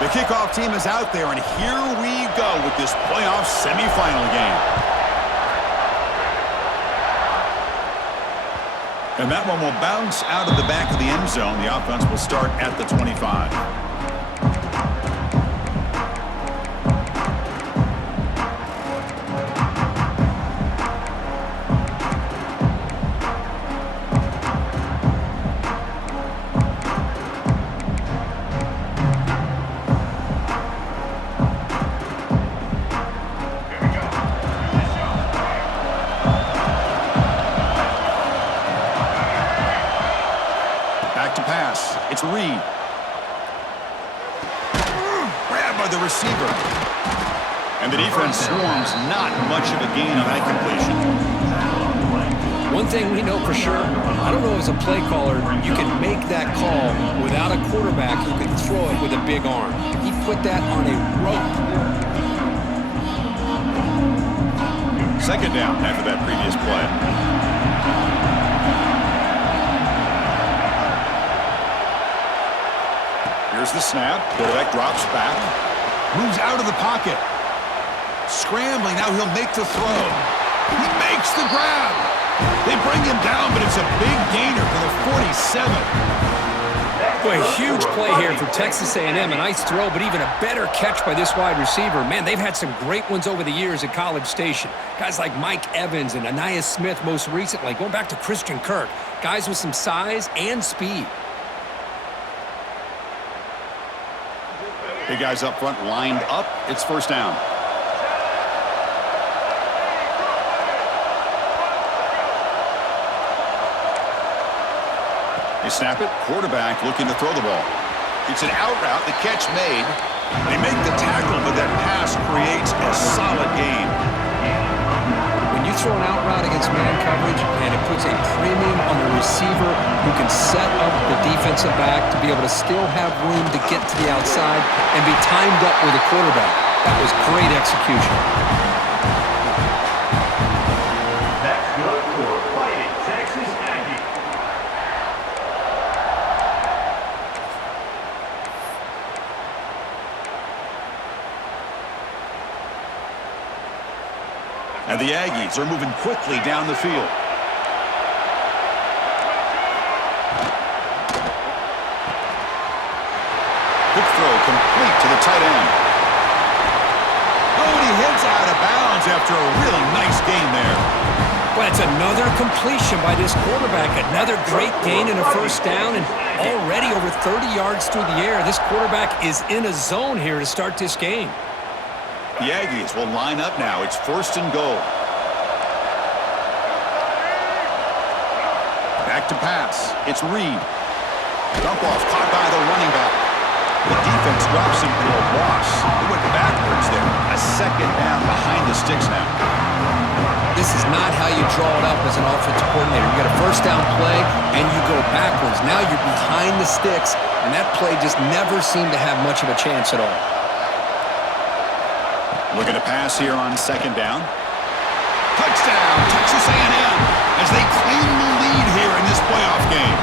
The kickoff team is out there, and here we go with this playoff semifinal game. And that one will bounce out of the back of the end zone. The offense will start at the 25. It's Reed. Grabbed by the receiver. And the defense swarms. Not much of a gain on that completion. One thing we know for sure, I don't know as a play caller, you can make that call without a quarterback who can throw it with a big arm. He put that on a rope. Second down after that previous play. Here's the snap. Quarterback drops back. Moves out of the pocket. Scrambling. Now he'll make the throw. He makes the grab. They bring him down, but it's a big gainer for the 47. Boy, huge play here for Texas A&M. A nice throw, but even a better catch by this wide receiver. Man, they've had some great ones over the years at College Station. Guys like Mike Evans and Anais Smith most recently. Going back to Christian Kirk. Guys with some size and speed. Big guys up front lined up. It's first down. They snap it. Quarterback looking to throw the ball. It's an out route. The catch made. They make the tackle, but that pass creates a solid gain. When you throw an out route against man coverage, and it puts a premium on the receiver who can set up the defensive back to be able to still have room to get to the outside and be timed up with the quarterback. That was great execution. That's good for Fighting Texas Aggie. And the Aggies are moving quickly down the field. Quick throw complete to the tight end. Oh, and he heads out of bounds after a really nice gain there. Well, it's another completion by this quarterback. Another great gain and a first down, and already over 30 yards through the air. This quarterback is in a zone here to start this game. The Aggies will line up now. It's first and goal. Back to pass. It's Reed. Dump off caught by the running back. The defense drops him for a loss. They went backwards there. A second down behind the sticks now. This is not how you draw it up as an offensive coordinator. You got a first down play, and you go backwards. Now you're behind the sticks, and that play just never seemed to have much of a chance at all. Looking to pass here on second down. Touchdown, Texas A&M, as they claim the lead here in this playoff game.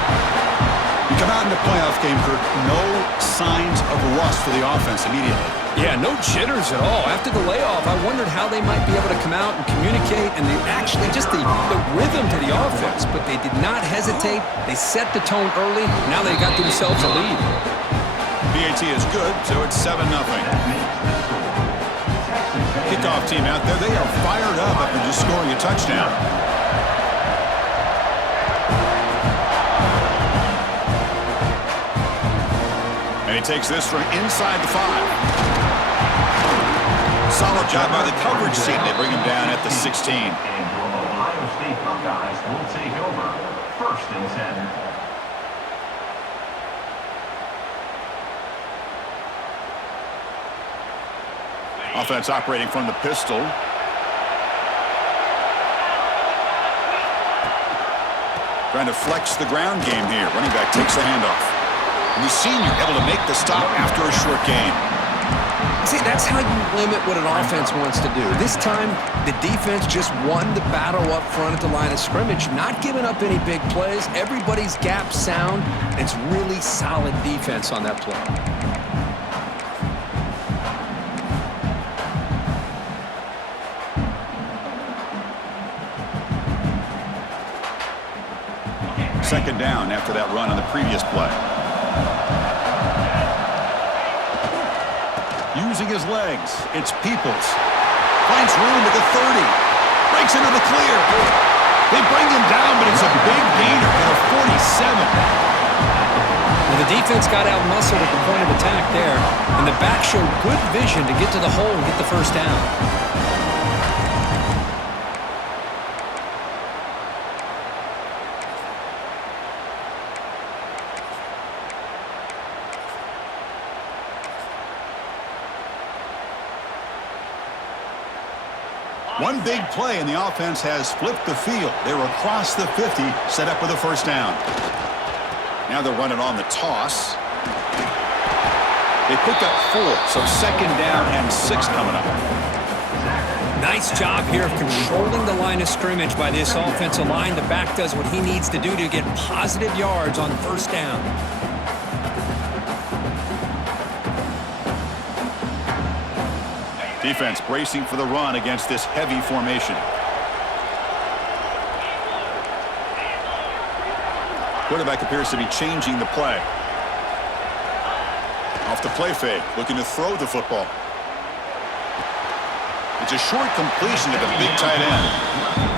You come out in the playoff game, Kirk, no signs of rust for the offense immediately. Yeah, no jitters at all. After the layoff, I wondered how they might be able to come out and communicate, and they actually just the rhythm to the offense, but they did not hesitate. They set the tone early. Now they got themselves a lead. PAT is good, so it's 7-0. Kickoff team out there, they are fired up after just scoring a touchdown. And he takes this from inside the 5. Solid job by the coverage team. They bring him down at the 16. And your Ohio State Buckeyes will take over first and 10. Offense operating from the pistol. Trying to flex the ground game here. Running back takes the handoff. And the senior able to make the stop after a short gain. See, that's how you limit what an offense wants to do. This time, the defense just won the battle up front at the line of scrimmage, not giving up any big plays. Everybody's gap sound. It's really solid defense on that play. second down after that run on the previous play. Using his legs, it's Peoples. Finds room at the 30. Breaks into the clear. They bring him down, but it's a big gainer at a 47. Well, the defense got out-muscled at the point of attack there, and the back showed good vision to get to the hole and get the first down. One big play, and the offense has flipped the field. They're across the 50, set up with a first down. Now they're running on the toss. They picked up 4, so second down and 6 coming up. Nice job here of controlling the line of scrimmage by this offensive line. The back does what he needs to do to get positive yards on first down. Defense bracing for the run against this heavy formation. Quarterback appears to be changing the play. Off the play fake, looking to throw the football. It's a short completion to the big tight end.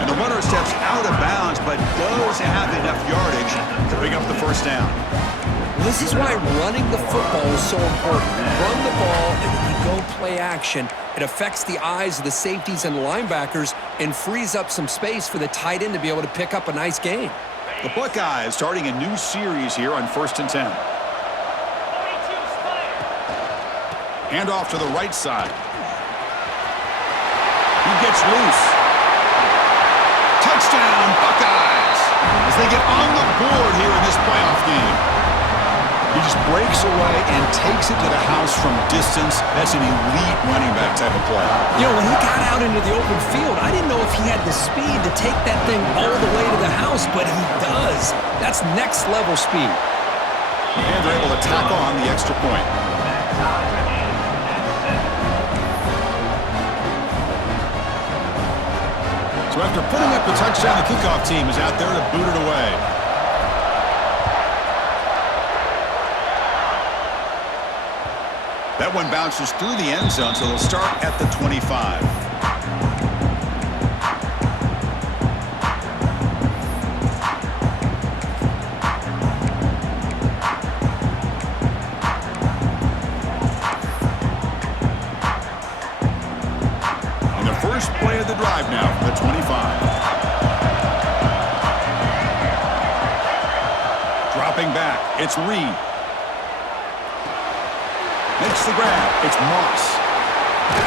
And the runner steps out of bounds, but does have enough yardage to pick up the first down. This is why running the football is so important. You run the ball, and when you go play action, it affects the eyes of the safeties and linebackers and frees up some space for the tight end to be able to pick up a nice gain. The Buckeyes starting a new series here on 1st and 10. Hand off to the right side. He gets loose. Touchdown, Buckeyes! As they get on the board here in this playoff game. He just breaks away and takes it to the house from distance. That's an elite running back type of play. You know, when he got out into the open field, I didn't know if he had the speed to take that thing all the way to the house, but he does. That's next level speed. And they're able to tack on the extra point. So after putting up the touchdown, the kickoff team is out there to boot it away. That one bounces through the end zone, so they'll start at the 25. And the first play of the drive now from the 25. Dropping back, it's Reed. Makes the grab. It's Moss.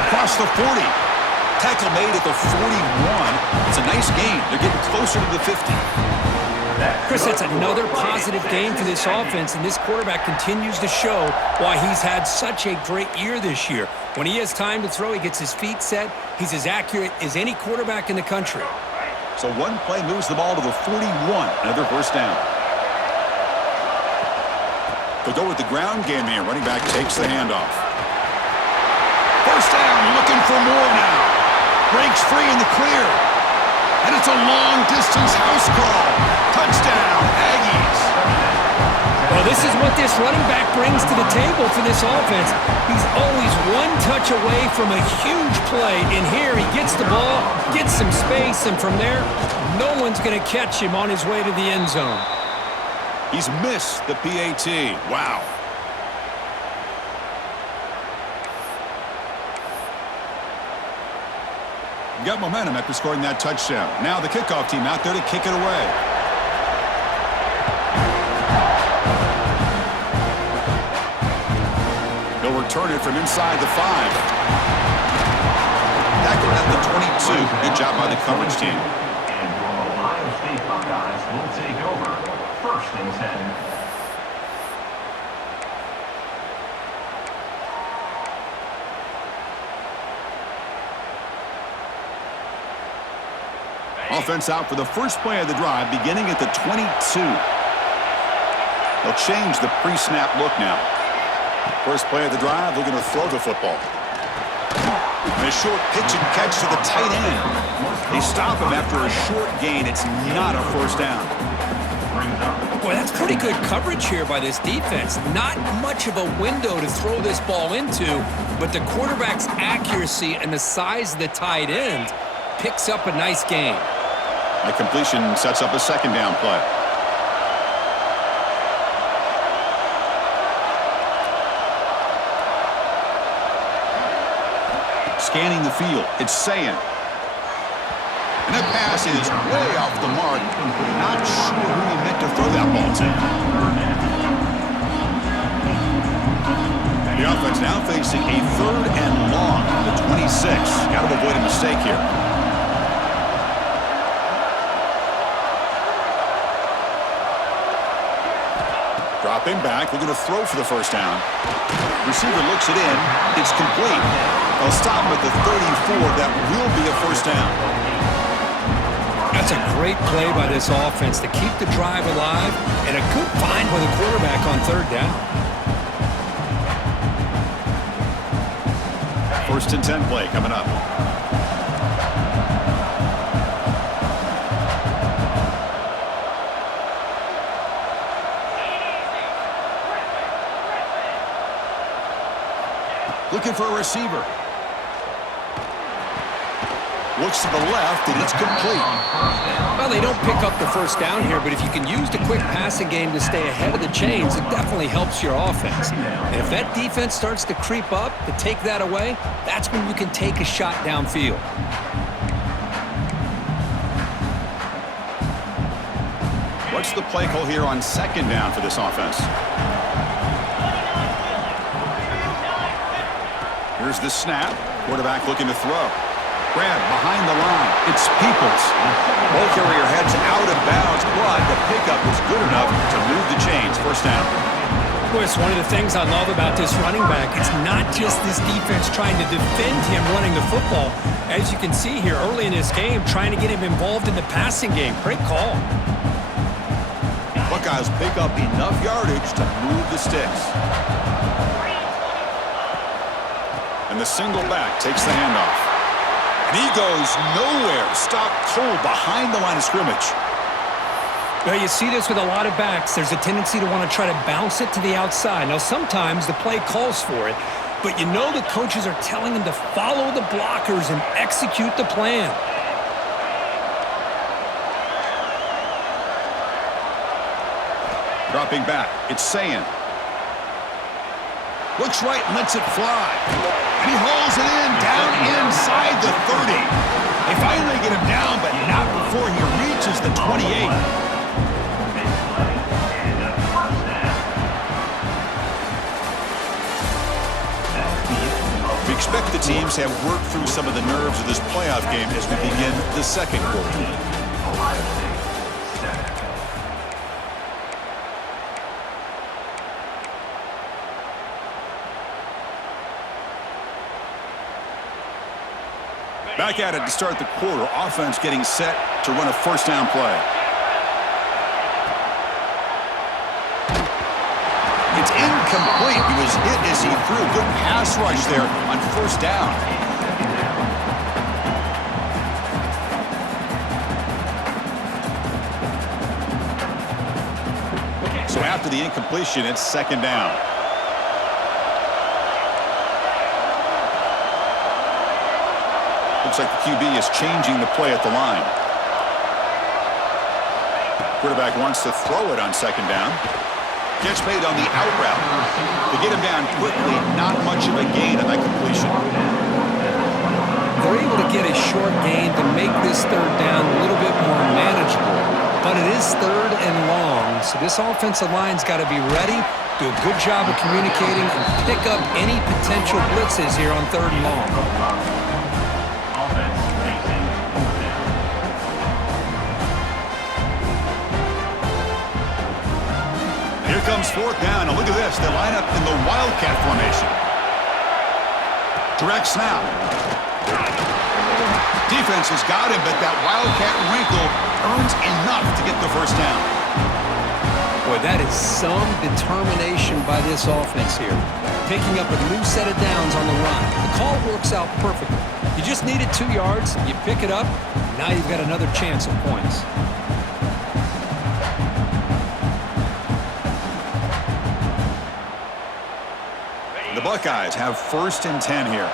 Across the 40. Tackle made at the 41. It's a nice gain. They're getting closer to the 50. Chris, that's another positive game for this offense, and this quarterback continues to show why he's had such a great year this year. When he has time to throw, he gets his feet set. He's as accurate as any quarterback in the country. So one play moves the ball to the 41. Another first down. They'll go with the ground game here. Running back takes the handoff. First down, looking for more now. Breaks free in the clear. And it's a long-distance house call. Touchdown, Aggies. Well, this is what this running back brings to the table for this offense. He's always one touch away from a huge play. And here he gets the ball, gets some space, and from there, no one's going to catch him on his way to the end zone. He's missed the PAT. Wow. Got momentum after scoring that touchdown. Now the kickoff team out there to kick it away. They'll return it from inside the 5. Tackled at the 22. Good job by the coverage team. And your Ohio State Buckeyes will take over. 1st and 10. Offense out for the first play of the drive, beginning at the 22. They'll change the pre-snap look now. First play of the drive, looking to throw the football. And a short pitch and catch to the tight end. They stop him after a short gain. It's not a first down. Brings up Boy, that's pretty good coverage here by this defense. Not much of a window to throw this ball into, but the quarterback's accuracy and the size of the tight end picks up a nice gain. A completion sets up a second down play. Scanning the field, it's Sayan. And that pass is way off the mark. Not sure who he meant to throw that ball to. The offense now facing a 3rd and long from the 26. Got to avoid a mistake here. Dropping back, looking to throw for the first down. Receiver looks it in. It's complete. They'll stop him at the 34. That will be a first down. That's a great play by this offense to keep the drive alive, and a good find by the quarterback on 3rd down. 1st and 10 play coming up. Looking for a receiver. Looks to the left, and it's complete. Well, they don't pick up the first down here, but if you can use the quick passing game to stay ahead of the chains, it definitely helps your offense. And if that defense starts to creep up to take that away, that's when you can take a shot downfield. What's the play call here on 2nd down for this offense? Here's the snap. Quarterback looking to throw. Grab behind the line. It's Peoples. Ball carrier heads out of bounds, but the pickup was good enough to move the chains. First down. Boy, it's one of the things I love about this running back. It's not just this defense trying to defend him running the football. As you can see here early in this game, trying to get him involved in the passing game. Great call. Buckeyes pick up enough yardage to move the sticks. And the single back takes the handoff. And he goes nowhere. Stopped cold behind the line of scrimmage. Well, you see this with a lot of backs. There's a tendency to want to try to bounce it to the outside. Now, sometimes the play calls for it, but you know the coaches are telling them to follow the blockers and execute the plan. Dropping back, it's Sayan. Looks right and lets it fly. And he hauls it in, down inside the 30. They finally get him down, but not before he reaches the 28. We expect the teams to have worked through some of the nerves of this playoff game as we begin the second quarter. Back at it to start the quarter. Offense getting set to run a first down play. It's incomplete. He was hit as he threw. Good pass rush there on first down. So after the incompletion, it's second down. Looks like the QB is changing the play at the line. Quarterback wants to throw it on second down. Catch made on the out route. To get him down quickly, not much of a gain on that completion. They're able to get a short gain to make this third down a little bit more manageable. But it is 3rd and long, so this offensive line's got to be ready, do a good job of communicating, and pick up any potential blitzes here on 3rd and long. Here comes 4th down, and look at this. They line up in the Wildcat formation. Direct snap. Defense has got him, but that Wildcat wrinkle earns enough to get the first down. Boy, that is some determination by this offense here. Picking up a new set of downs on the run. The call works out perfectly. You just needed 2 yards, you pick it up, now you've got another chance at points. The Buckeyes have 1st and 10 here.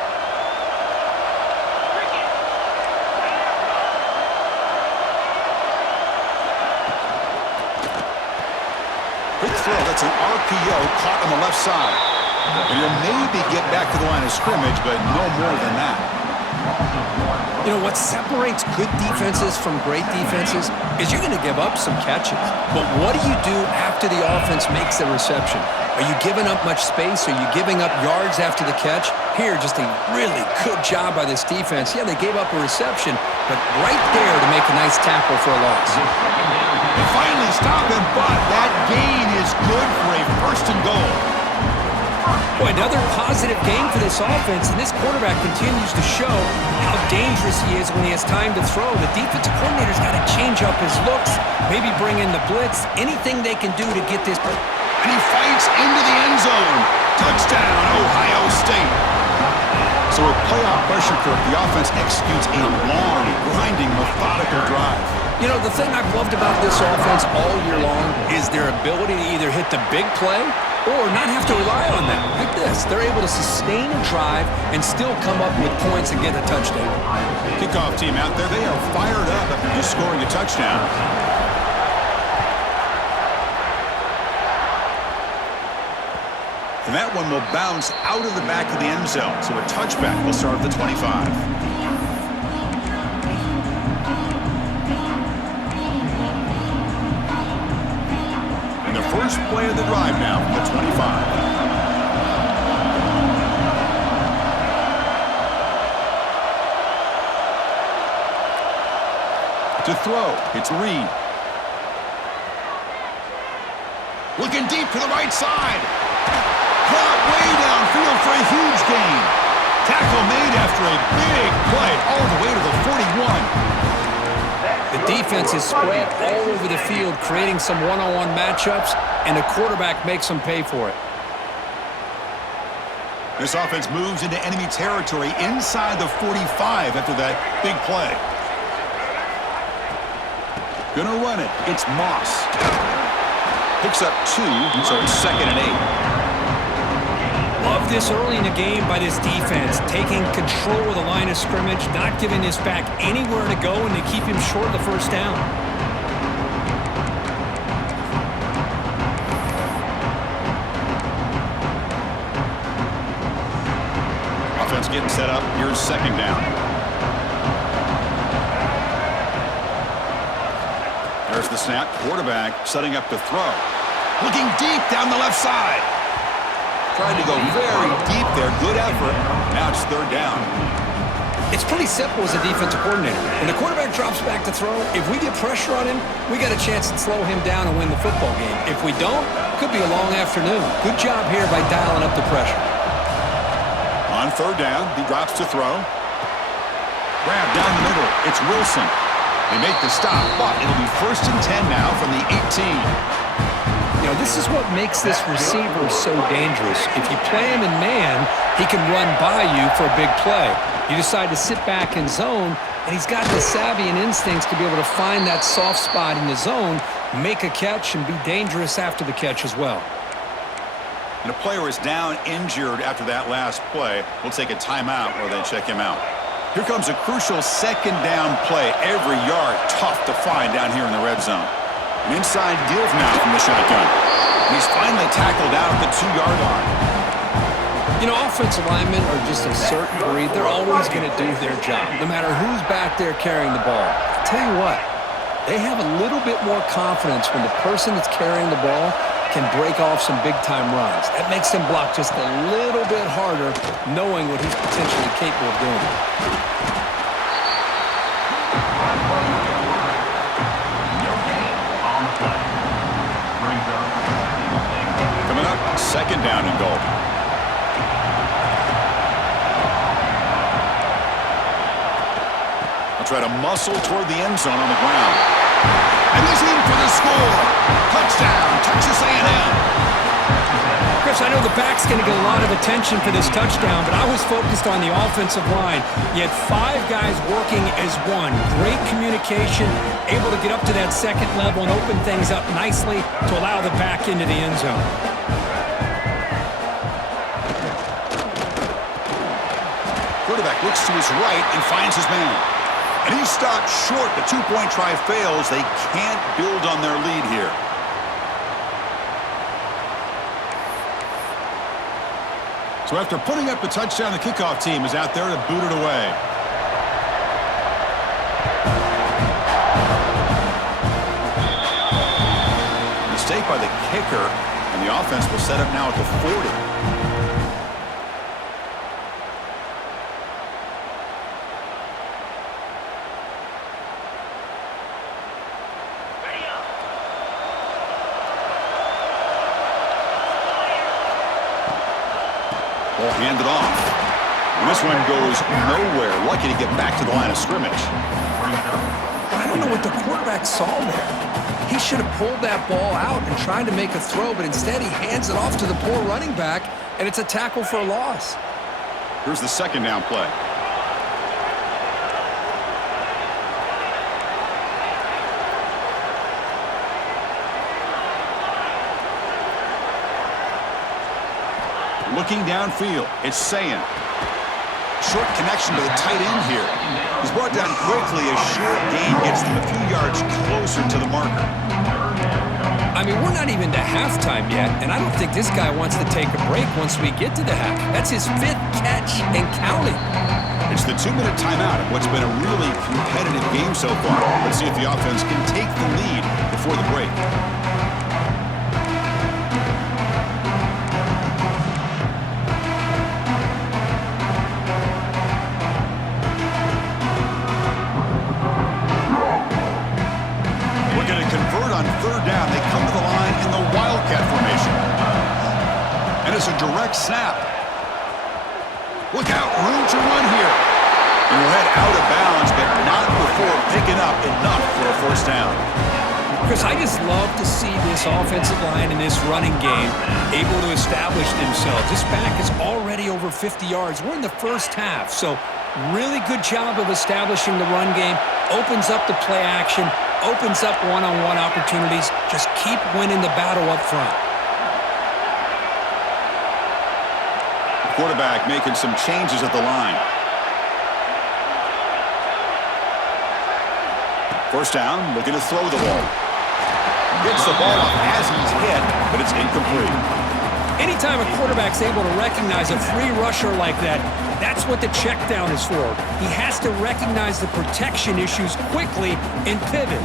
Quick throw. That's an RPO caught on the left side. And he'll maybe get back to the line of scrimmage, but no more than that. You know, what separates good defenses from great defenses is you're going to give up some catches. But what do you do after the offense makes the reception? Are you giving up much space? Are you giving up yards after the catch? Here, just a really good job by this defense. Yeah, they gave up a reception, but right there to make a nice tackle for a loss. They finally stop him, but that gain is good for a 1st and goal. Boy, another positive game for this offense, and this quarterback continues to show how dangerous he is when he has time to throw. The defensive coordinator's got to change up his looks, maybe bring in the blitz, anything they can do to get this. And he fights into the end zone. Touchdown, Ohio State. So with playoff pressure, Kirk, the offense executes a long, grinding, methodical drive. You know, the thing I've loved about this offense all year long is their ability to either hit the big play or not have to rely on that. Like this, they're able to sustain a drive and still come up with points and get a touchdown. Kickoff team out there, they are fired up after just scoring a touchdown. And that one will bounce out of the back of the end zone, so a touchback will start at the 25. First play of the drive now from the 25. To throw, it's Reed. Looking deep to the right side. Caught way downfield for a huge gain. Tackle made after a big play all the way to the 41. The defense is spread all over the field, creating some one-on-one matchups, and the quarterback makes them pay for it. This offense moves into enemy territory inside the 45 after that big play. Gonna run it. It's Moss. Picks up 2, so it's 2nd and 8. Love this early in the game by this defense, taking control of the line of scrimmage, not giving this back anywhere to go, and they keep him short of the 1st down. Offense getting set up. Here's 2nd down. There's the snap. Quarterback setting up to throw. Looking deep down the left side. Trying to go very deep there. Good effort. Now it's 3rd down. It's pretty simple as a defensive coordinator. When the quarterback drops back to throw, if we get pressure on him, we got a chance to slow him down and win the football game. If we don't, could be a long afternoon. Good job here by dialing up the pressure. On 3rd down, he drops to throw. Grab down the middle. It's Wilson. They make the stop, but it'll be 1st and 10 now from the 18. You know, this is what makes this receiver so dangerous. If you play him in man, he can run by you for a big play. You decide to sit back in zone, and he's got the savvy and instincts to be able to find that soft spot in the zone, make a catch, and be dangerous after the catch as well. And a player is down injured after that last play. We'll take a timeout while they check him out. Here comes a crucial 2nd down play. Every yard tough to find down here in the red zone. An inside deal now from the shotgun. He's finally tackled out at the 2-yard line. You know, offensive linemen are just a certain breed. They're always going to do their job, no matter who's back there carrying the ball. I'll tell you what, they have a little bit more confidence when the person that's carrying the ball can break off some big-time runs. That makes them block just a little bit harder, knowing what he's potentially capable of doing. Coming up, 2nd down and goal. They'll try to muscle toward the end zone on the ground. And he's in for the score. Touchdown, Texas A&M. Chris, I know the back's going to get a lot of attention for this touchdown, but I was focused on the offensive line. You had 5 guys working as one. Great communication, able to get up to that 2nd level and open things up nicely to allow the back into the end zone. Quarterback looks to his right and finds his man. And he stopped short. The two-point try fails. They can't build on their lead here. So after putting up the touchdown, the kickoff team is out there to boot it away. Mistake by the kicker, and the offense will set up now at the 40. Ball handed off. And this one goes nowhere. Lucky to get back to the line of scrimmage. I don't know what the quarterback saw there. He should have pulled that ball out and tried to make a throw, but instead he hands it off to the poor running back, and it's a tackle for a loss. Here's the second down play. Looking downfield, it's Sayin. Short connection to the tight end here. He's brought down quickly. A short gain gets them a few yards closer to the marker. I mean, we're not even to halftime yet, and I don't think this guy wants to take a break once we get to the half. That's his 5th catch and counting. It's the 2-minute timeout of what's been a really competitive game so far. Let's see if the offense can take the lead before the break. On third down, they come to the line in the Wildcat formation. And it's a direct snap. Look out, room to run here. And we'll head out of bounds, but not before picking up enough for a first down. Chris, I just love to see this offensive line in this running game able to establish themselves. This back is already over 50 yards. We're in the first half, so really good job of establishing the run game. Opens up the play action, opens up one-on-one opportunities. Just keep winning the battle up front. The quarterback making some changes at the line. First down, looking to throw the ball. Gets the ball off as he's hit, but it's incomplete. Anytime a quarterback's able to recognize a free rusher like that, that's what the check down is for. He has to recognize the protection issues quickly and pivot.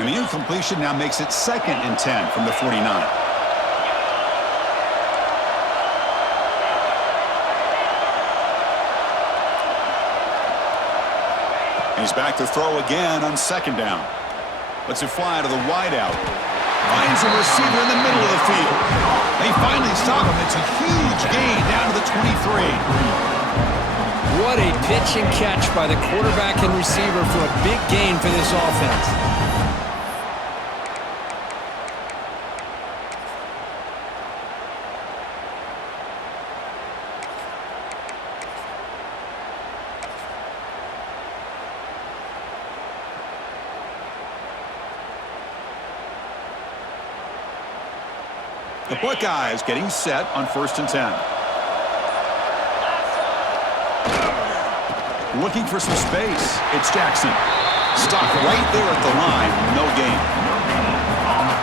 And the incompletion now makes it 2nd and 10 from the 49. He's back to throw again on 2nd down. Lets it fly to the wideout. Finds a receiver in the middle of the field. They finally stop him. It's a huge gain down to the 23. What a pitch and catch by the quarterback and receiver for a big gain for this offense. The Buckeyes getting set on 1st and 10. Looking for some space. It's Jackson. Stopped right there at the line. No gain.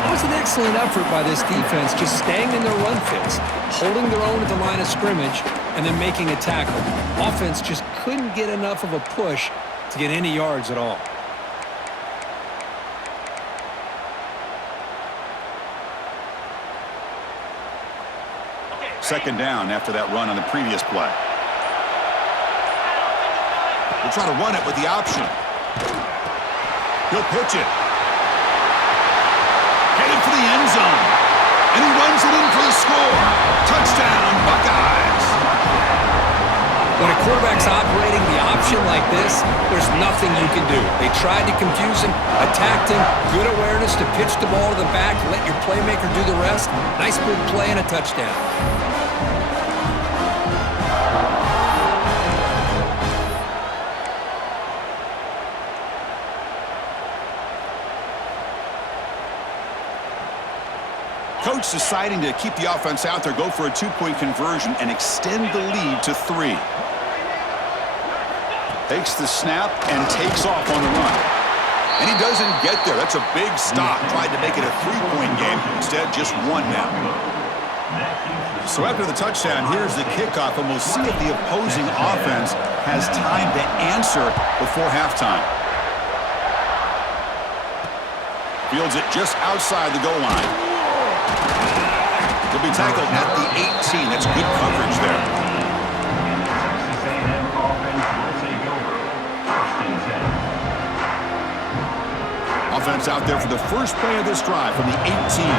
That was an excellent effort by this defense, just staying in their run fits, holding their own at the line of scrimmage, and then making a tackle. Offense just couldn't get enough of a push to get any yards at all. Second down after that run on the previous play. We'll try to run it with the option. He'll pitch it. Headed for the end zone. And he runs it in for the score. Touchdown, Buckeyes. When a quarterback's operating the option like this, there's nothing you can do. They tried to confuse him, attacked him, good awareness to pitch the ball to the back, let your playmaker do the rest. Nice big play and a touchdown. Coach deciding to keep the offense out there, go for a two-point conversion, and extend the lead to 3. Takes the snap and takes off on the run. And he doesn't get there. That's a big stop. Tried to make it a 3-point game. Instead, just 1 now. So after the touchdown, here's the kickoff, and we'll see if the opposing offense has time to answer before halftime. Fields it just outside the goal line. He'll be tackled at the 18. That's good coverage there. Texas A&M offense will take over. 1st and 10. Offense out there for the first play of this drive from the 18.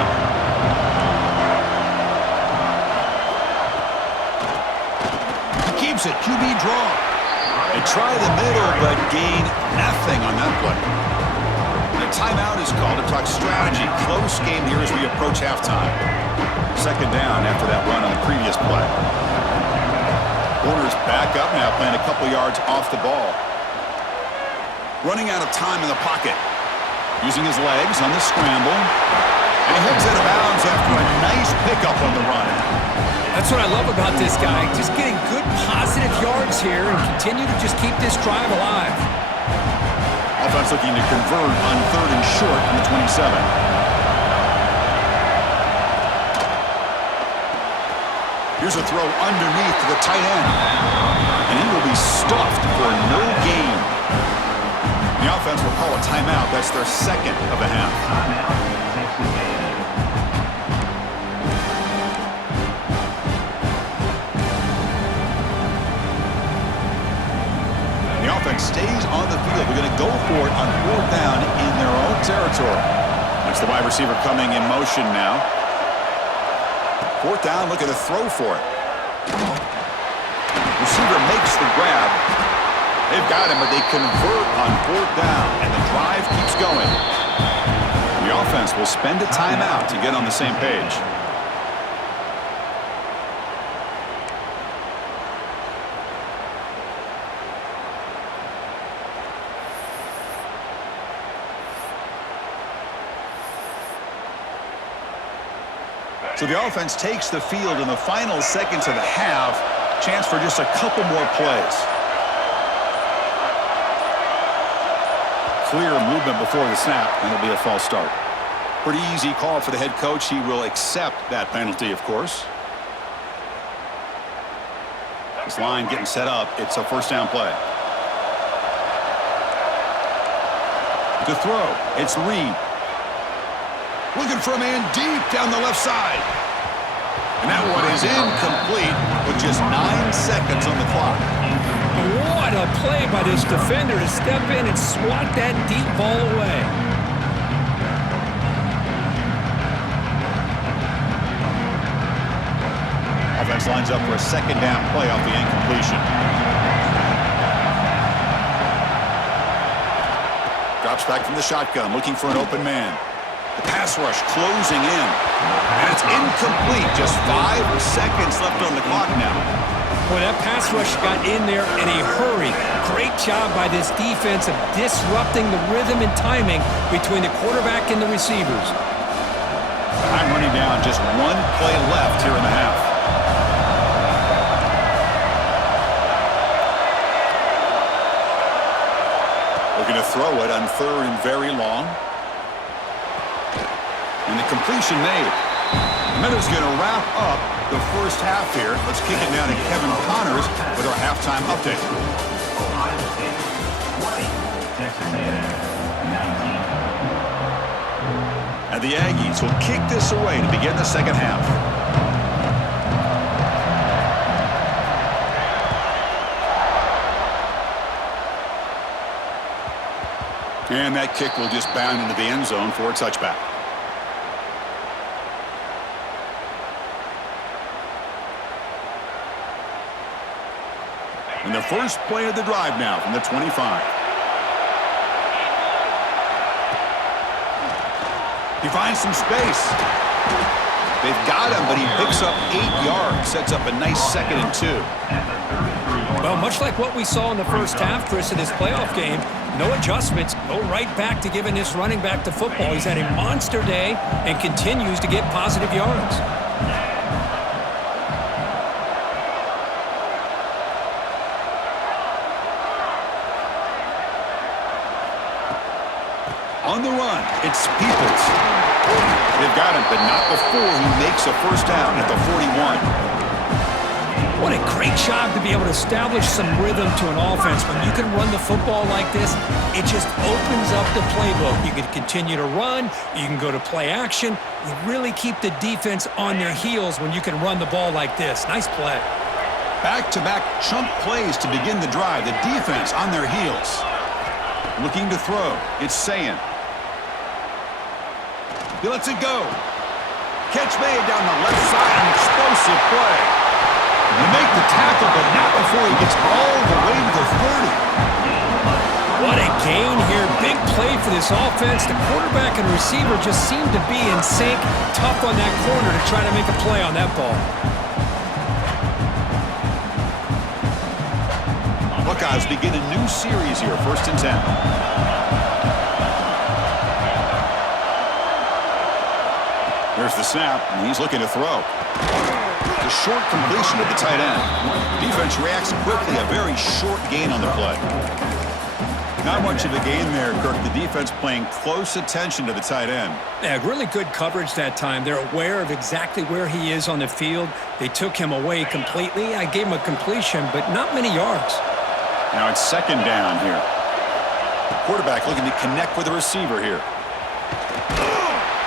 He keeps it. QB draw. They try the middle, but gain nothing on that play. The timeout is called to talk strategy. Close game here as we approach halftime. 2nd down after that run on the previous play. Warner's back up now, playing a couple yards off the ball. Running out of time in the pocket. Using his legs on the scramble. And he hits out of bounds after a nice pickup on the run. That's what I love about this guy. Just getting good positive yards here and continue to just keep this drive alive. Offense looking to convert on 3rd and short from the 27. Here's a throw underneath to the tight end. And he will be stuffed for no gain. The offense will call a timeout. That's their 2nd of the half. Timeout, Texas A&M. The offense stays on the field. They're going to go for it on 4th down in their own territory. That's the wide receiver coming in motion now. 4th down, looking to throw for it. Receiver makes the grab. They've got him, but they convert on 4th down, and the drive keeps going. The offense will spend a timeout to get on the same page. So the offense takes the field in the final seconds of the half. Chance for just a couple more plays. Clear movement before the snap, and it'll be a false start. Pretty easy call for the head coach. He will accept that penalty, of course. This line getting set up. It's a 1st down play. To throw, it's Reed. Looking for a man deep down the left side. And that one is incomplete with just 9 seconds on the clock. What a play by this defender to step in and swat that deep ball away. Offense lines up for a 2nd down play off the incompletion. Drops back from the shotgun, looking for an open man. The pass rush closing in. And it's incomplete. Just 5 seconds left on the clock now. Boy, that pass rush got in there in a hurry. Great job by this defense of disrupting the rhythm and timing between the quarterback and the receivers. Time running down. Just 1 play left here in the half. Looking to throw it on 3rd and very long. And the completion made. The Meadows going to wrap up the first half here. Let's kick it now to Kevin Connors with our halftime update. Ohio State 20, Texas A&M 19. And the Aggies will kick this away to begin the 2nd half. And that kick will just bound into the end zone for a touchback. And the first play of the drive now from the 25. He finds some space. They've got him, but he picks up 8 yards. Sets up a nice 2nd and 2. At the 33-yard Well, much like what we saw in the first half, Chris, of this playoff game, no adjustments, go right back to giving this running back the football. He's had a monster day and continues to get positive yards. On the run, it's Peoples. They've got him, but not before he makes a first down at the 41. What a great job to be able to establish some rhythm to an offense. When you can run the football like this, it just opens up the playbook. You can continue to run. You can go to play action. You really keep the defense on their heels when you can run the ball like this. Nice play. Back-to-back chunk plays to begin the drive. The defense on their heels. Looking to throw. It's Sayin. He lets it go. Catch made down the left side. An explosive play. They make the tackle, but not before he gets all the way to the 30. What a gain here. Big play for this offense. The quarterback and receiver just seem to be in sync. Tough on that corner to try to make a play on that ball. Buckeyes begin a new series here, 1st and 10. Here's the snap, and he's looking to throw. The short completion to the tight end. Defense reacts quickly, a very short gain on the play. Not much of a gain there, Kirk. The defense paying close attention to the tight end. Yeah, really good coverage that time. They're aware of exactly where he is on the field. They took him away completely. I gave him a completion, but not many yards. Now it's 2nd down here. Quarterback looking to connect with the receiver here.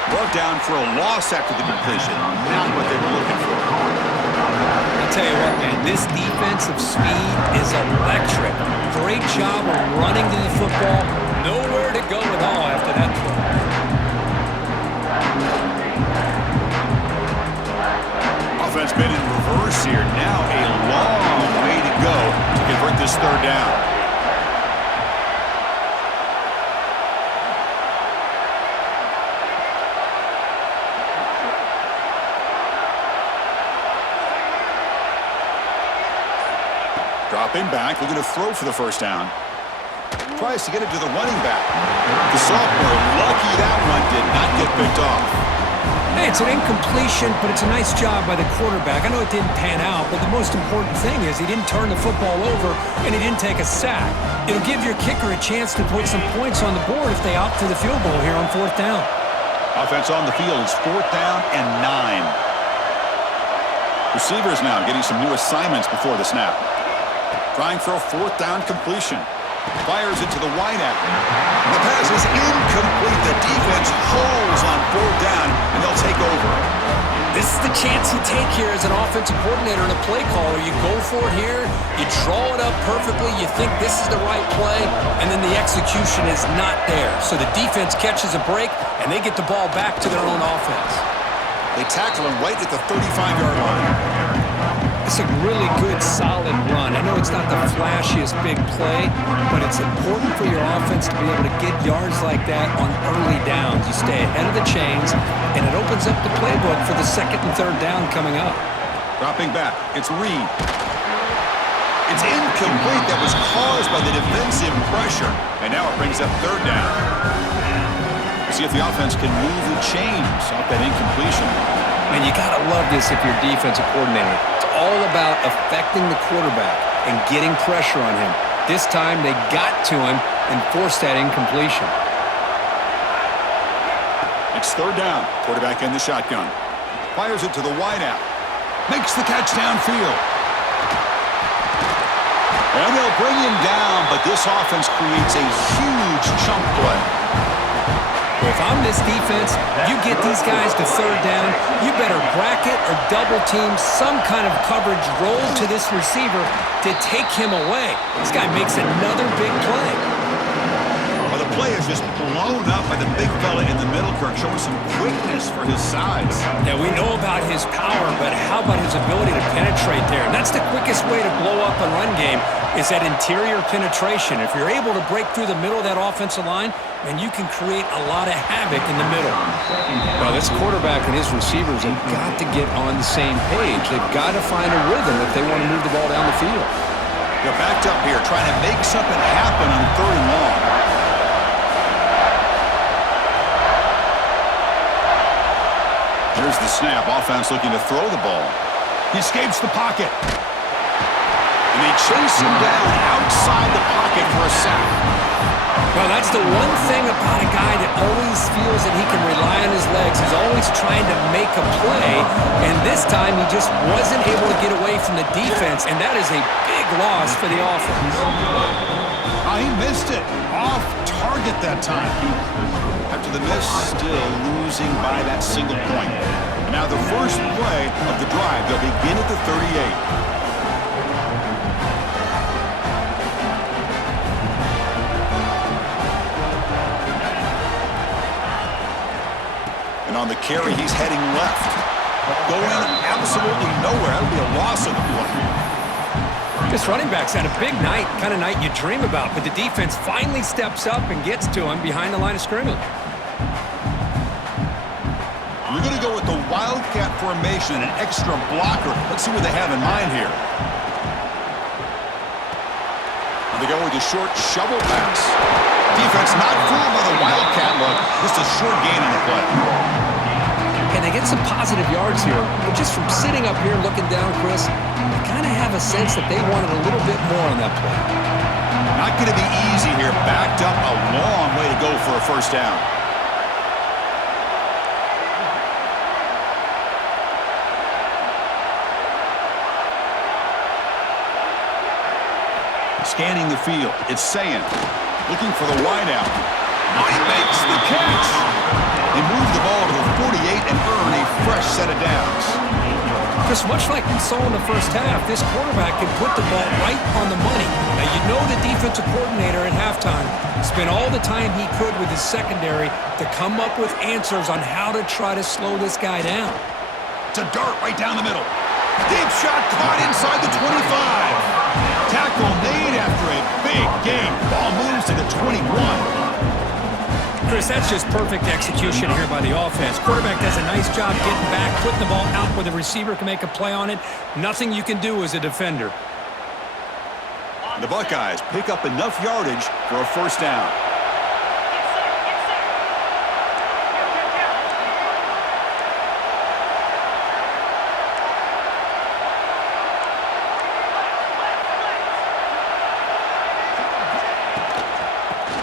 Brought down for a loss after the completion. Not what they were looking for. I'll tell you what, man, this defensive speed is electric. Great job of running to the football. Nowhere to go at all after that play. Offense been in reverse here. Now a long way to go to convert this 3rd down. Dropping back, looking to throw for the 1st down. Tries to get it to the running back. The sophomore, lucky that one did not get picked off. Hey, it's an incompletion, but it's a nice job by the quarterback. I know it didn't pan out, but the most important thing is he didn't turn the football over and he didn't take a sack. It'll give your kicker a chance to put some points on the board if they opt for the field goal here on 4th down. Offense on the field is 4th down and 9. Receivers now getting some new assignments before the snap. Trying for a 4th down completion. Fires it to the wideout. The pass is incomplete. The defense holds on 4th down, and they'll take over. This is the chance you take here as an offensive coordinator and a play caller. You go for it here. You draw it up perfectly. You think this is the right play, and then the execution is not there. So the defense catches a break, and they get the ball back to their own offense. They tackle him right at the 35-yard line. It's a really good, solid run. I know it's not the flashiest big play, but it's important for your offense to be able to get yards like that on early downs. You stay ahead of the chains, and it opens up the playbook for the 2nd and 3rd down coming up. Dropping back, it's Reed. It's incomplete. That was caused by the defensive pressure, and now it brings up 3rd down. See if the offense can move the chains off that incompletion. Man, you got to love this if you're a defensive coordinator. It's all about affecting the quarterback and getting pressure on him. This time they got to him and forced that incompletion. It's 3rd down. Quarterback in the shotgun. Fires it to the wideout. Makes the catch downfield. And they'll bring him down, but this offense creates a huge chunk play. If I'm this defense, you get these guys to 3rd down, you better bracket or double team some kind of coverage roll to this receiver to take him away. This guy makes another big play. Well, the play is just blown up by the big fella in the middle, Kirk, showing some quickness for his size. Yeah, we know about his power, but how about his ability to penetrate there? And that's the quickest way to blow up a run game is that interior penetration. If you're able to break through the middle of that offensive line, then you can create a lot of havoc in the middle. Well, this quarterback and his receivers have got to get on the same page. They've got to find a rhythm if they want to move the ball down the field. They're backed up here trying to make something happen on 3rd and long. Here's the snap. Offense looking to throw the ball. He escapes the pocket. And they chase him down outside the pocket for a sack. Well, that's the one thing about a guy that always feels that he can rely on his legs. He's always trying to make a play, and this time he just wasn't able to get away from the defense, and that is a big loss for the offense. Oh, he missed it. Off target that time. After the miss, still losing by that single point. And now the first play of the drive. They'll begin at the 38. On the carry, he's heading left. Going absolutely nowhere. That would be a loss of the play. This running back's had a big night, kind of night you dream about, but the defense finally steps up and gets to him behind the line of scrimmage. We're going to go with the Wildcat formation and an extra blocker. Let's see what they have in mind here. And they go with a short shovel pass. Defense not fooled by the Wildcat look. Just a short gain on the play. And they get some positive yards here, but just from sitting up here looking down, Chris, I kind of have a sense that they wanted a little bit more on that play. Not going to be easy here. Backed up a long way to go for a first down. Scanning the field, it's Sayin. Looking for the wideout. Oh, he makes the catch! They move the ball to the 48 and earn a fresh set of downs. Chris, much like we saw in the first half, this quarterback can put the ball right on the money. Now, you know the defensive coordinator at halftime spent all the time he could with his secondary to come up with answers on how to try to slow this guy down. It's a dart right down the middle. Deep shot caught inside the 25. Tackle made after a big gain. Ball moves to the 21. Chris, that's just perfect execution here by the offense. Quarterback does a nice job getting back, putting the ball out where the receiver can make a play on it. Nothing you can do as a defender. The Buckeyes pick up enough yardage for a first down.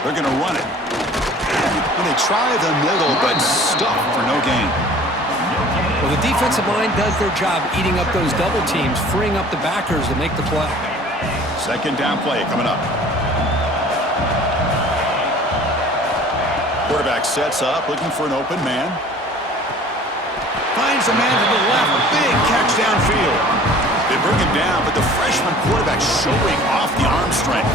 They're going to run it. And they try the middle, but stuff for no gain. Well, the defensive line does their job eating up those double teams, freeing up the backers to make the play. Second down play coming up. Quarterback sets up, looking for an open man. Finds a man to the left. Big catch downfield. They bring him down, but the freshman quarterback showing off the arm strength.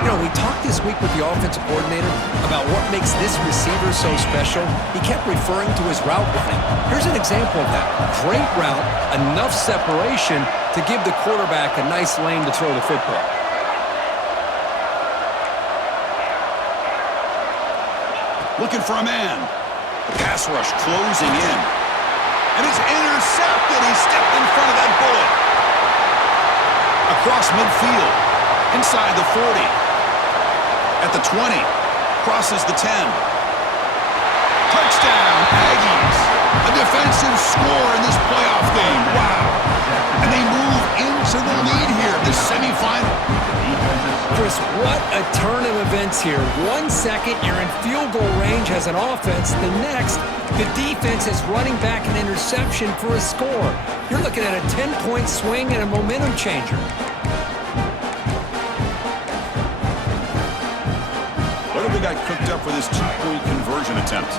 You know, we talked this week with the offensive coordinator about what makes this receiver so special. He kept referring to his route running. Here's an example of that. Great route, enough separation to give the quarterback a nice lane to throw the football. Looking for a man. The pass rush closing in. And it's intercepted. He stepped in front of that bullet. Across midfield. Inside the 40. At the 20. Crosses the 10. Touchdown, Aggies. A defensive score in this playoff game. Wow. And they move into the lead here in the semifinal. Chris, what a turn of events here. 1 second, you're in field goal range as an offense. The next, the defense is running back an interception for a score. You're looking at a 10-point swing and a momentum changer. What have we got cooked up for this 2-point conversion attempt?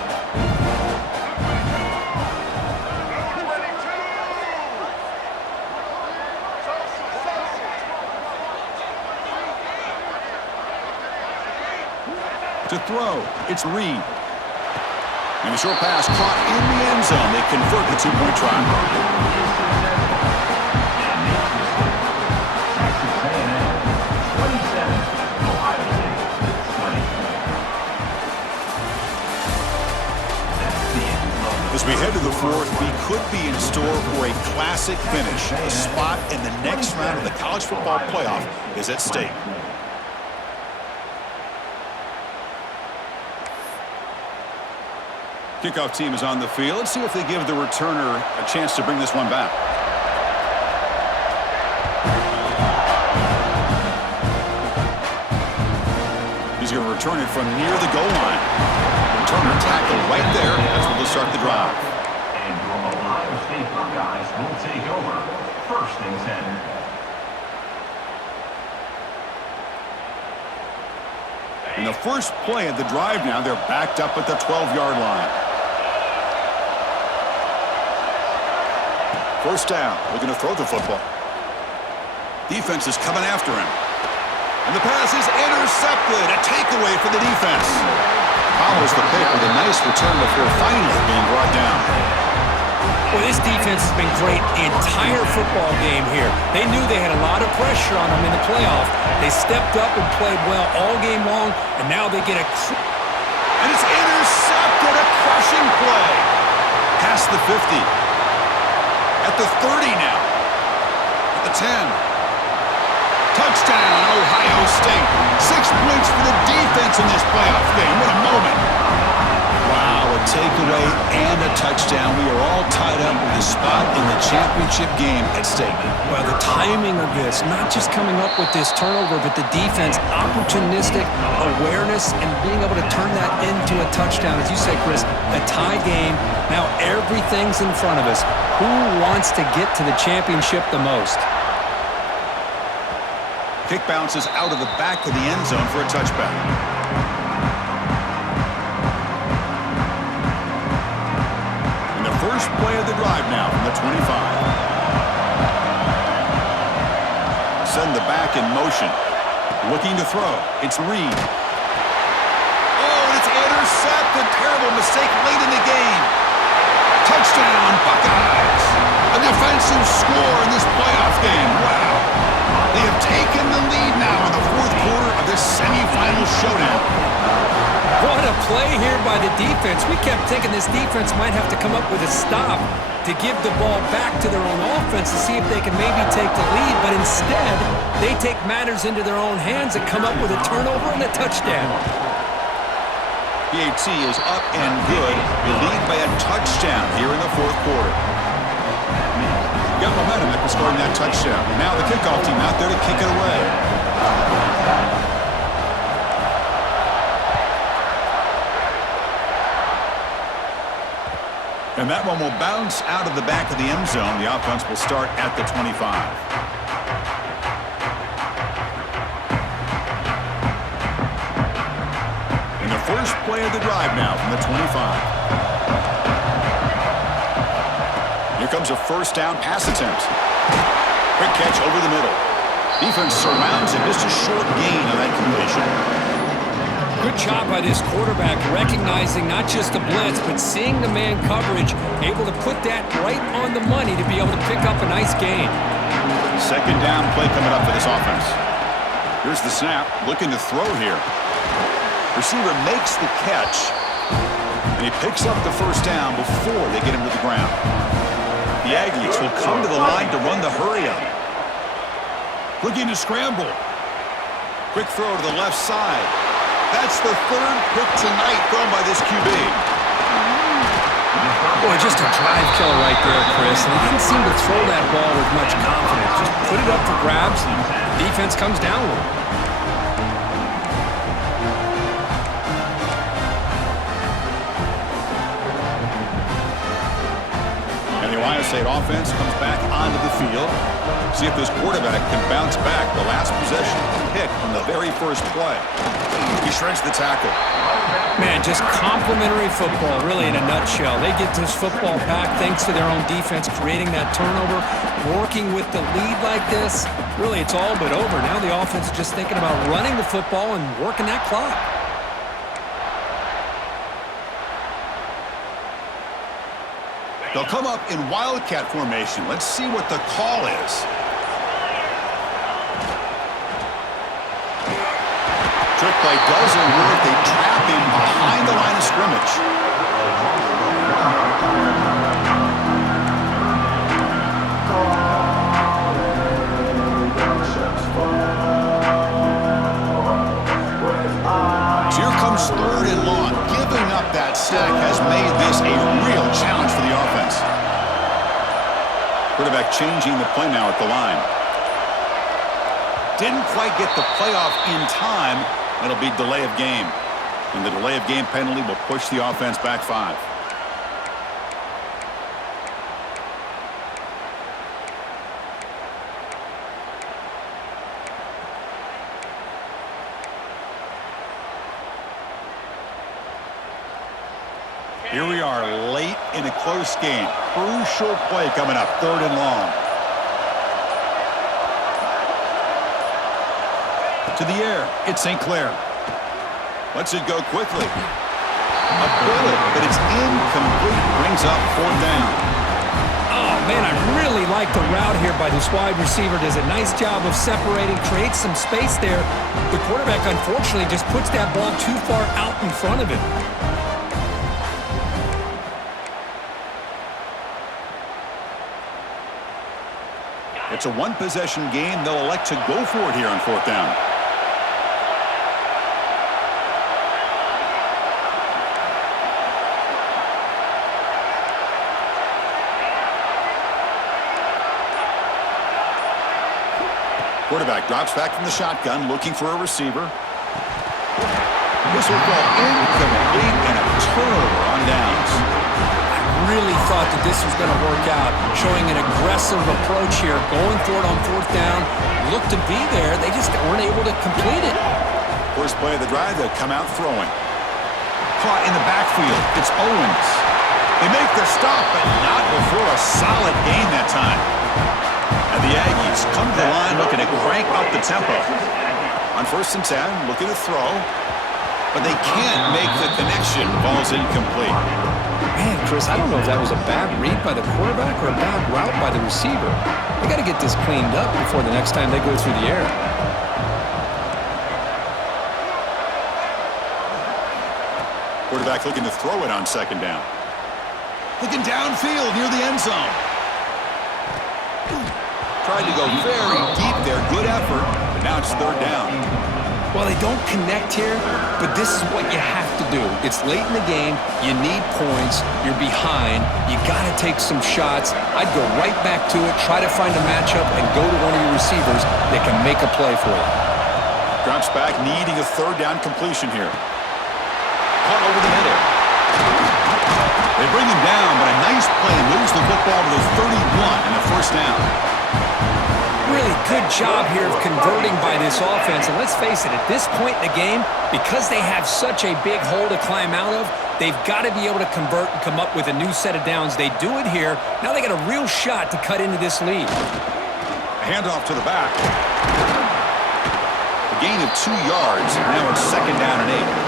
To throw, it's Reed. And the short pass caught in the end zone. They convert the 2-point try. The As we head to the fourth, we could be in store for a classic finish. A spot in the next round of the college football playoff is at stake. Kickoff team is on the field. Let's see if they give the returner a chance to bring this one back. He's going to return it from near the goal line. Returner tackle right there. That's where they'll start the drive. And your Ohio State Buckeyes will take over. First and 10. In the first play of the drive now, they're backed up at the 12-yard line. First down, looking to throw the football. Defense is coming after him. And the pass is intercepted. A takeaway for the defense. Follows the pick with a nice return before finally being brought down. Well, this defense has been great the entire football game here. They knew they had a lot of pressure on them in the playoff. They stepped up and played well all game long, and now they get a... And it's intercepted. A crushing play. Past the 50. At the 30 now. At the 10. Touchdown, Ohio State. 6 points for the defense in this playoff game. What a moment. Wow, a takeaway and a touchdown. We are all tied up with a spot in the championship game at stake. Well, the timing of this, not just coming up with this turnover, but the defense, opportunistic awareness, and being able to turn that into a touchdown. As you said, Chris, a tie game. Now everything's in front of us. Who wants to get to the championship the most? Kick bounces out of the back of the end zone for a touchback. And the first play of the drive now from the 25. Send the back in motion. Looking to throw. It's Reed. Oh, and it's intercepted. Terrible mistake late in the game. Touchdown, Buckeyes. A defensive score in this playoff game. Wow. They have taken the lead now in the fourth quarter of this semifinal showdown. What a play here by the defense. We kept thinking this defense might have to come up with a stop to give the ball back to their own offense to see if they can maybe take the lead, but instead, they take matters into their own hands and come up with a turnover and a touchdown. PAT is up and good. We lead by a touchdown here in the fourth quarter. Got momentum after scoring that touchdown. Now the kickoff team out there to kick it away. And that one will bounce out of the back of the end zone. The offense will start at the 25. And the first play of the drive now from the 25. Here comes a first down pass attempt. Quick catch over the middle. Defense surrounds him. Just a short gain on that completion. Good job by this quarterback recognizing not just the blitz, but seeing the man coverage, able to put that right on the money to be able to pick up a nice gain. Second down play coming up for this offense. Here's the snap. Looking to throw here. Receiver makes the catch. And he picks up the first down before they get him to the ground. The Aggies will come to the line to run the hurry-up. Looking to scramble. Quick throw to the left side. That's the third pick tonight thrown by this QB. Boy, just a drive killer right there, Chris. And he didn't seem to throw that ball with much confidence. Just put it up for grabs, and the defense comes down with it. Ohio State offense comes back onto the field. See if this quarterback can bounce back. The last possession pick from the very first play. He shreds the tackle. Man, just complimentary football, really, in a nutshell. They get this football back thanks to their own defense, creating that turnover, working with the lead like this. Really, it's all but over. Now the offense is just thinking about running the football and working that clock. They'll come up in Wildcat formation. Let's see what the call is. Trick play doesn't work. They trap him behind the line of scrimmage. So here comes 3rd and long. Giving up that sack has made this a real challenge for the offense. Quarterback changing the play now at the line. Didn't quite get the playoff in time. It'll be delay of game. And the delay of game penalty will push the offense back 5. Here we are late in a close game. Crucial play coming up, 3rd and long. To the air, it's St. Clair. Lets it go quickly. A bullet, but it's incomplete. Brings up 4th down. Oh, man, I really like the route here by this wide receiver. Does a nice job of separating, creates some space there. The quarterback, unfortunately, just puts that ball too far out in front of him. It's a one-possession game. They'll elect to go for it here on 4th down. Quarterback drops back from the shotgun, looking for a receiver. This will fall incomplete and a turnover on downs. Really thought that this was going to work out, showing an aggressive approach here, going for it on 4th down. Looked to be there. They just weren't able to complete it. First play of the drive, they'll come out throwing. Caught in the backfield. It's Owens. They make the stop, but not before a solid gain that time. And the Aggies come to the line looking to crank up the tempo. On 1st and 10, looking to throw. But they can't make the connection. Ball's incomplete. Man, Chris, I don't know if that was a bad read by the quarterback or a bad route by the receiver. They got to get this cleaned up before the next time they go through the air. Quarterback looking to throw it on 2nd down. Looking downfield near the end zone. Tried to go very deep there. Good effort, but now it's 3rd down. Well, they don't connect here, but this is what you have to do. It's late in the game. You need points. You're behind. You got to take some shots. I'd go right back to it, try to find a matchup, and go to one of your receivers that can make a play for you. Drops back, needing a 3rd down completion here. Caught over the middle. They bring him down, but a nice play moves the football to the 31 and a 1st down. Really good job here of converting by this offense. And let's face it, at this point in the game, because they have such a big hole to climb out of, they've got to be able to convert and come up with a new set of downs. They do it here. Now they got a real shot to cut into this lead. Handoff to the back. A gain of 2 yards. Now it's 2nd down and 8.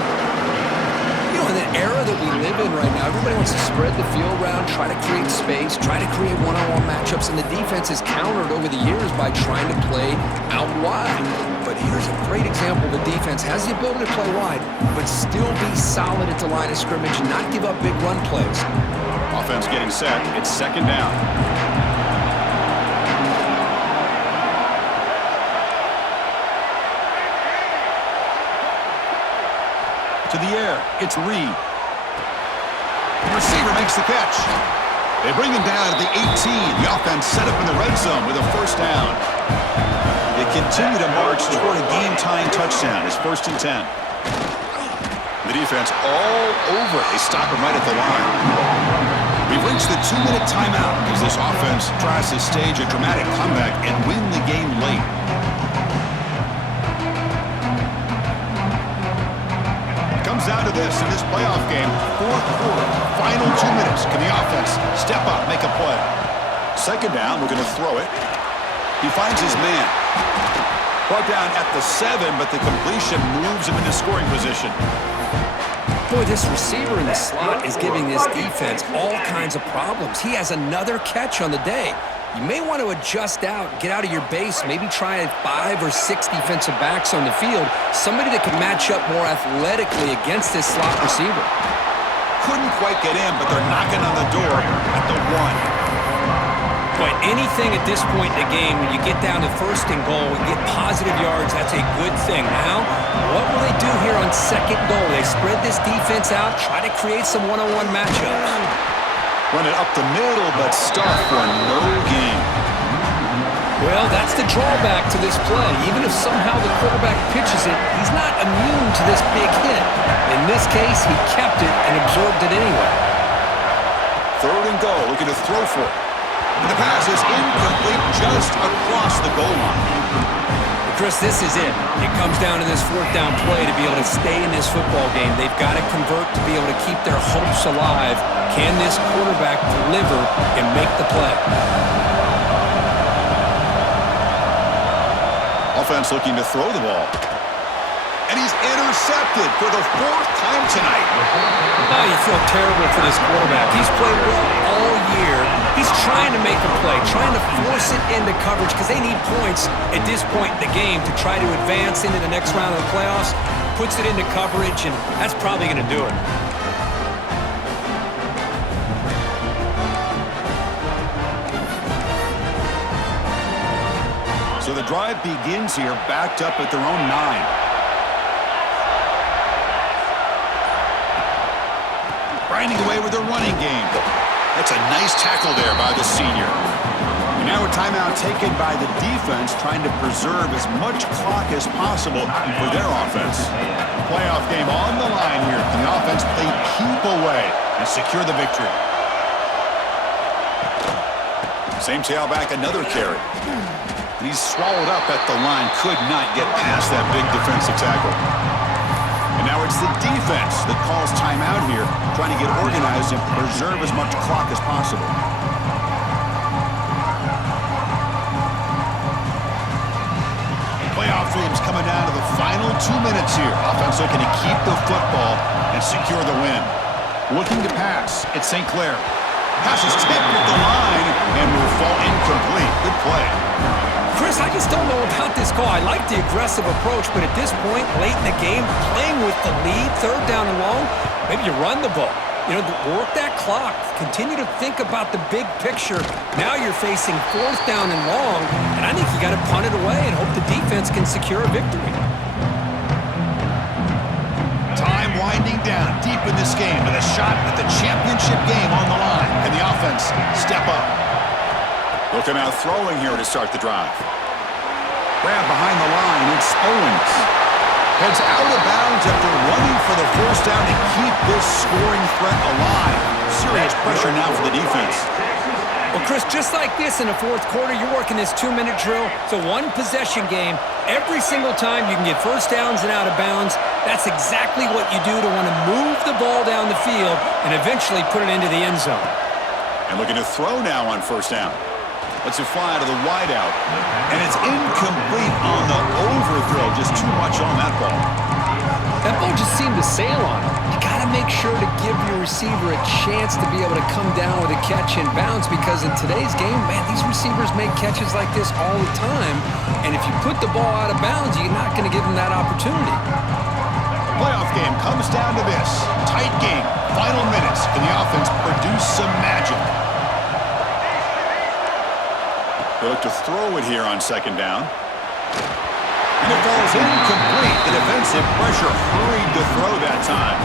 You know, in the era that we live in right now, everybody wants to spread the field around, try to create space, try to create one-on-one matchups, and the defense has countered over the years by trying to play out wide. But here's a great example. The defense has the ability to play wide, but still be solid at the line of scrimmage and not give up big run plays. Offense getting set. It's 2nd down. To the air, it's Reed. The receiver makes the catch. They bring him down at the 18. The offense set up in the red zone with a 1st down. They continue to march toward a game-tying touchdown. It's 1st and 10. The defense all over. They stop him right at the line. We've reached the 2-minute timeout as this offense tries to stage a dramatic comeback and win the game late. Comes down to this in this playoff game. 4th quarter, final 2 minutes. Can the offense step up, make a play? 2nd down, we're going to throw it. He finds his man. Brought down at the 7, but the completion moves him into scoring position. Boy, this receiver in the slot is giving this defense all kinds of problems. He has another catch on the day. You may want to adjust out, get out of your base, maybe try 5 or 6 defensive backs on the field, somebody that can match up more athletically against this slot receiver. Couldn't quite get in, but they're knocking on the door at the 1. But anything at this point in the game, when you get down to first and goal, you get positive yards, that's a good thing. Now, what will they do here on second goal? They spread this defense out, try to create some one-on-one matchups. Run it up the middle, but start for no gain. Well, that's the drawback to this play. Even if somehow the quarterback pitches it, he's not immune to this big hit. In this case, he kept it and absorbed it anyway. Third and goal, looking to throw for it. And the pass is incomplete just across the goal line. Chris, this is it. It comes down to this fourth down play to be able to stay in this football game. They've got to convert to be able to keep their hopes alive. Can this quarterback deliver and make the play? Offense looking to throw the ball. And he's intercepted for the fourth time tonight. Oh, you feel terrible for this quarterback. He's played well all year. He's trying to make a play, trying to force it into coverage because they need points at this point in the game to try to advance into the next round of the playoffs. Puts it into coverage, and that's probably going to do it. So the drive begins here, backed up at their own 9. Grinding away with their running game. That's a nice tackle there by the senior. And now a timeout taken by the defense, trying to preserve as much clock as possible for their offense. Playoff game on the line here. Can the offense play keep away and secure the victory? Same tailback, another carry. And he's swallowed up at the line. Could not get past that big defensive tackle. And now it's the defense that calls timeout here, trying to get organized and preserve as much clock as possible. Playoff games coming down to the final 2 minutes here. Offense looking to keep the football and secure the win. Looking to pass. It's St. Clair. Pass is tipped at the line and will fall incomplete. Good play. Chris, I just don't know about this call. I like the aggressive approach, but at this point, late in the game, playing with the lead, third down and long, maybe you run the ball. You know, work that clock. Continue to think about the big picture. Now you're facing fourth down and long, and I think you got to punt it away and hope the defense can secure a victory. Time winding down deep in this game with a shot at the championship game on the line. Can the offense step up? Looking out throwing here to start the drive. Grab behind the line. It's Owens. Heads out of bounds after running for the first down to keep this scoring threat alive. Serious pressure now for the defense. Well, Chris, just like this in the fourth quarter, you're working this 2-minute drill. It's a one-possession game. Every single time you can get first downs and out of bounds, that's exactly what you do to want to move the ball down the field and eventually put it into the end zone. And looking to throw now on first down. Lets it fly to the wideout. And it's incomplete on the overthrow. Just too much on that ball. That ball just seemed to sail on him. You got to make sure to give your receiver a chance to be able to come down with a catch and bounce, because in today's game, man, these receivers make catches like this all the time. And if you put the ball out of bounds, you're not going to give them that opportunity. The playoff game comes down to this. Tight game. Final minutes. Can the offense produce some magic? They look to throw it here on second down. And it falls incomplete. The defensive pressure hurried to throw that time.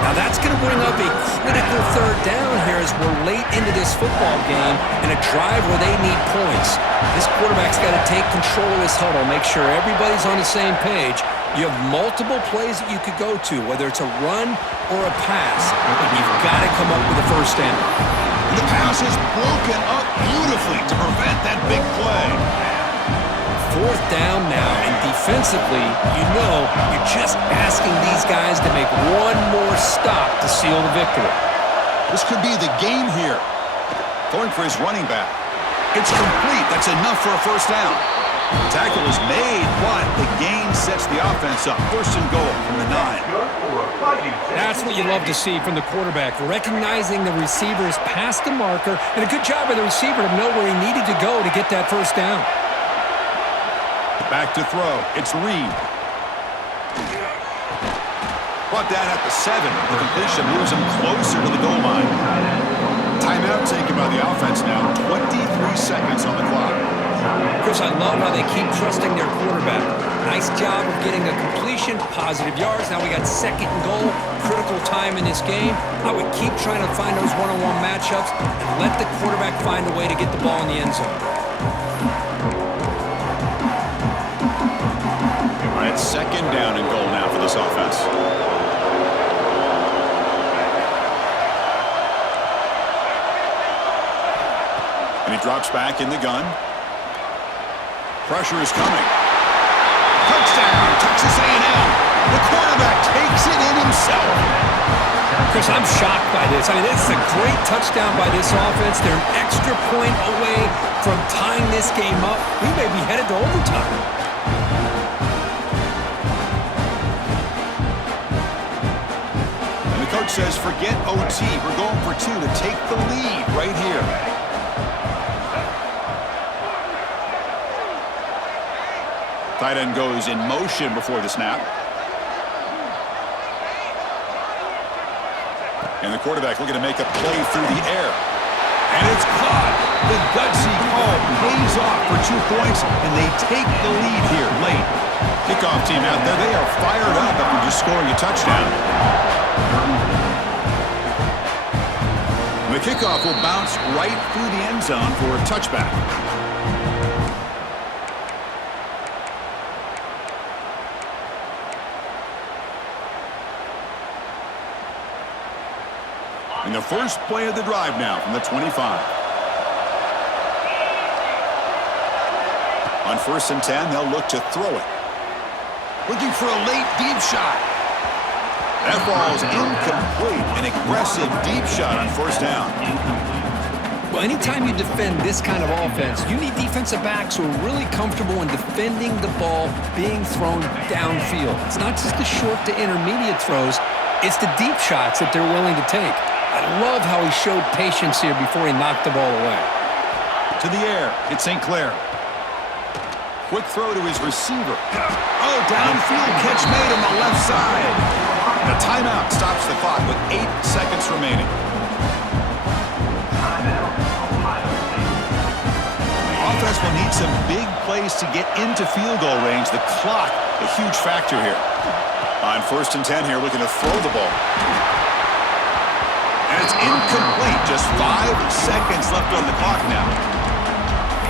Now that's going to bring up a critical third down here as we're late into this football game in a drive where they need points. This quarterback's got to take control of this huddle, make sure everybody's on the same page. You have multiple plays that you could go to, whether it's a run or a pass, and you've got to come up with a first down. And the pass is broken up beautifully to prevent that big play. Fourth down now, and defensively, you know you're just asking these guys to make one more stop to seal the victory. This could be the game here. Going for his running back. It's complete. That's enough for a first down. The tackle is made, but the gain sets the offense up. First and goal from the 9. That's what you love to see from the quarterback, recognizing the receiver's past the marker, and a good job by the receiver to know where he needed to go to get that first down. Back to throw. It's Reed. Brought down at the 7. The completion moves him closer to the goal line. Timeout taken by the offense now. 23 seconds on the clock. Chris, I love how they keep trusting their quarterback. Nice job of getting a completion, positive yards. Now we got 2nd and goal, critical time in this game. I would keep trying to find those one-on-one matchups and let the quarterback find a way to get the ball in the end zone. All right, 2nd down and goal now for this offense. And he drops back in the gun. Pressure is coming. Touchdown, Texas A&M. The quarterback takes it in himself. Chris, I'm shocked by this. I mean, this is a great touchdown by this offense. They're an extra point away from tying this game up. We may be headed to overtime. And the coach says, forget OT. We're going for 2 to take the lead right here. Tight end goes in motion before the snap. And the quarterback looking to make a play through the air. And it's caught. The gutsy call pays off for 2 points, and they take the lead here late. Kickoff team out there, they are fired up after just scoring a touchdown. And the kickoff will bounce right through the end zone for a touchback. And the first play of the drive now from the 25. On 1st and 10, they'll look to throw it. Looking for a late deep shot. That ball's incomplete. An aggressive deep shot on 1st down. Well, anytime you defend this kind of offense, you need defensive backs who are really comfortable in defending the ball being thrown downfield. It's not just the short to intermediate throws, it's the deep shots that they're willing to take. I love how he showed patience here before he knocked the ball away. To the air, it's St. Clair. Quick throw to his receiver. Oh, downfield catch made on the left side. And a timeout stops the clock with 8 seconds remaining. Offense will need some big plays to get into field goal range. The clock, a huge factor here. On 1st and 10 here, looking to throw the ball. And it's incomplete. Just 5 seconds left on the clock now.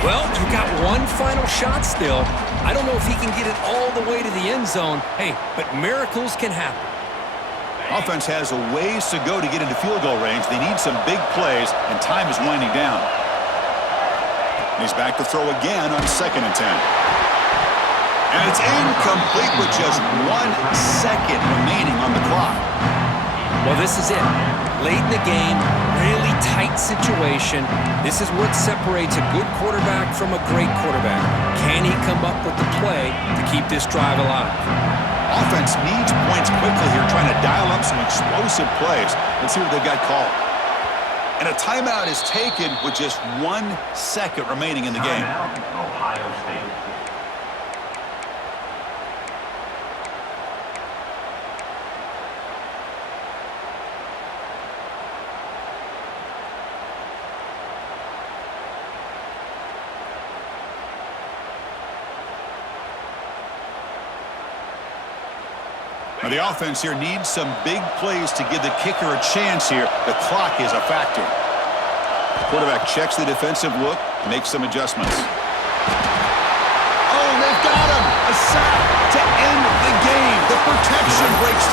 Well, you got one final shot still. I don't know if he can get it all the way to the end zone. Hey, but miracles can happen. Offense has a ways to go to get into field goal range. They need some big plays, and time is winding down. And he's back to throw again on 2nd and 10. And it's incomplete with just 1 second remaining on the clock. Well, this is it. Late in the game, really tight situation. This is what separates a good quarterback from a great quarterback. Can he come up with the play to keep this drive alive? Offense needs points quickly here, trying to dial up some explosive plays. Let's see what they've got called. And a timeout is taken with just 1 second remaining in the game. Ohio State. Now the offense here needs some big plays to give the kicker a chance here. The clock is a factor. The quarterback checks the defensive look, makes some adjustments. Oh, they've got him! A sack to end the game. The protection breaks